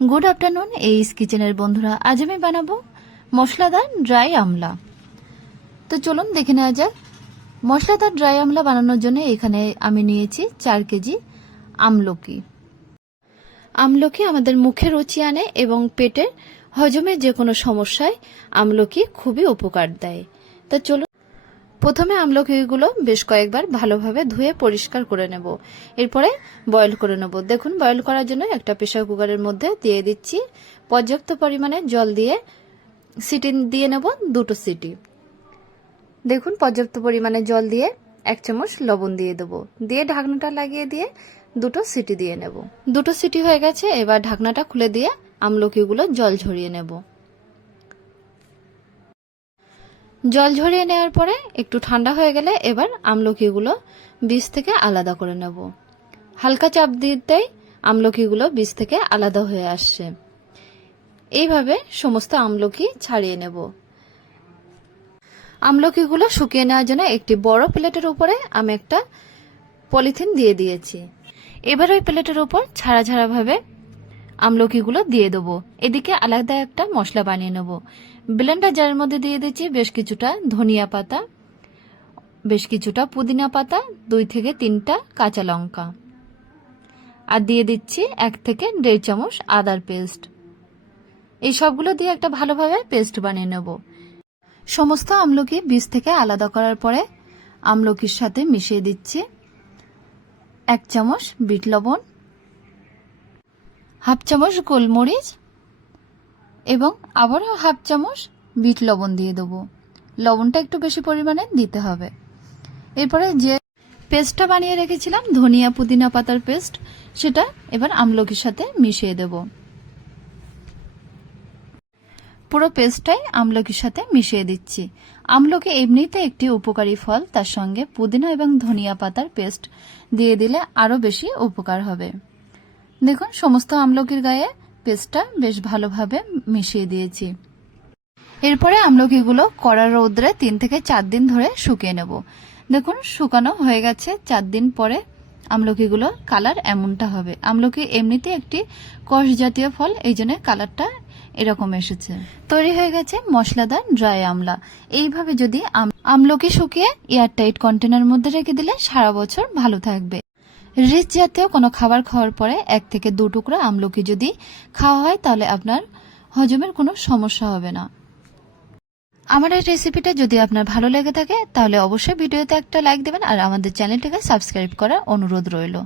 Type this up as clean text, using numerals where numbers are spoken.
Good afternoon এইস কিচেনের বন্ধুরা, আজ আমি বানাবো মশলাদার ড্রাই আমলা। তো চলুন দেখে নেওয়া যাক। মশলাদার ড্রাই আমলা বানানোর জন্য এখানে আমি নিয়েছি 4 কেজি আমলকি। আমলকি আমাদের মুখে রুচি আনে এবং পেটের হজমের যে কোনো সমস্যায় আমলকি খুবই উপকার দেয়। তো চলুন প্রথমে আমলকিগুলো বেশ কয়েকবার ভালোভাবে ধুয়ে পরিষ্কার করে নেব, এরপরে বয়েল করে নেব। দেখুন, বয়েল করার জন্য একটা প্রেসার কুকারের মধ্যে দিয়ে দিচ্ছি পর্যাপ্ত পরিমাণে জল দিয়ে সিটি দিয়ে নেব 2টো সিটি। দেখুন, পর্যাপ্ত পরিমাণে জল দিয়ে 1 চামচ লবণ দিয়ে দেবো, দিয়ে ঢাকনাটা লাগিয়ে দিয়ে 2টো সিটি দিয়ে নেব। 2টো সিটি হয়ে গেছে, এবার ঢাকনাটা খুলে দিয়ে আমলকিগুলো জল ঝরিয়ে নেব। জল ঝরিয়ে নেওয়ার পরে একটু ঠান্ডা হয়ে গেলে এবার আমলকিগুলো বীজ থেকে আলাদা করে নেব। হালকা চাপ দিতেই আমলকিগুলো বীজ থেকে আলাদা হয়ে আসছে। এইভাবে সমস্ত আমলকি ছাড়িয়ে নেব। আমলকিগুলো শুকিয়ে নেওয়ার জন্য একটি বড় প্লেটের উপরে আমি একটা পলিথিন দিয়ে দিয়েছি। এবার ওই প্লেটের উপর ছাড়া ছাড়া ভাবে আমলকিগুলো দিয়ে দেবো। এদিকে আলাদা একটা মশলা বানিয়ে নেব। ব্লেন্ডার জারের মধ্যে দিয়ে দিচ্ছি বেশ কিছুটা ধনিয়া পাতা, বেশ কিছুটা পুদিনা পাতা, 2 থেকে 3টা কাঁচা লঙ্কা, আর দিয়ে দিচ্ছি 1 থেকে 1.5 চামচ আদার পেস্ট। এই সবগুলো দিয়ে একটা ভালোভাবে পেস্ট বানিয়ে নেব। সমস্ত আমলকি বীজ থেকে আলাদা করার পরে আমলকির সাথে মিশিয়ে দিচ্ছি 1 চামচ বিট লবণ, 1/2 চামচ গোলমরিচ এবং আবারও 1/2 চামচ বিট লবণ দিয়ে দেবো। লবণটা একটু বেশি পরিমাণে দিতে হবে। এরপরে যে পেস্টটা বানিয়ে রেখেছিলাম ধনিয়া পুদিনা পাতার পেস্ট, সেটা এবার আমলকির সাথে মিশিয়ে দেব। পুরো পেস্টটাই আমলকির সাথে মিশিয়ে দিচ্ছি। আমলকি এমনিতে একটি উপকারী ফল, তার সঙ্গে পুদিনা এবং ধনিয়া পাতার পেস্ট দিয়ে দিলে আরো বেশি উপকার হবে। দেখুন, সমস্ত আমলকির গায়ে পেস্টটা বেশ ভালোভাবে মিশিয়ে দিয়েছি। এরপরে আমলকিগুলো কড়া রৌদ্রে 3 থেকে 4 দিন ধরে শুকিয়ে নেব। দেখুন, শুকানো হয়ে গেছে। 4 দিন পরে আমলকিগুলো কালার এমনটা হবে। আমলকি এমনিতে একটি কষ জাতীয় ফল, এই জন্য কালারটা এরকম এসেছে। তৈরি হয়ে গেছে মশলাদার ড্রাই আমলা। এইভাবে যদি আমলকি শুকিয়ে এয়ারটাইট কন্টেনার মধ্যে রেখে দিলে সারা বছর ভালো থাকবে। রিচ জাতীয় কোনো খাবার খাওয়ার পরে 1 থেকে 2 টুকরা আমলকি যদি খাওয়া হয় তাহলে আপনার হজমের কোনো সমস্যা হবে না। আমার এই রেসিপিটা যদি আপনার ভালো লেগে থাকে তাহলে অবশ্যই ভিডিওতে একটা লাইক দেবেন আর আমাদের চ্যানেলটাকে সাবস্ক্রাইব করার অনুরোধ রইল।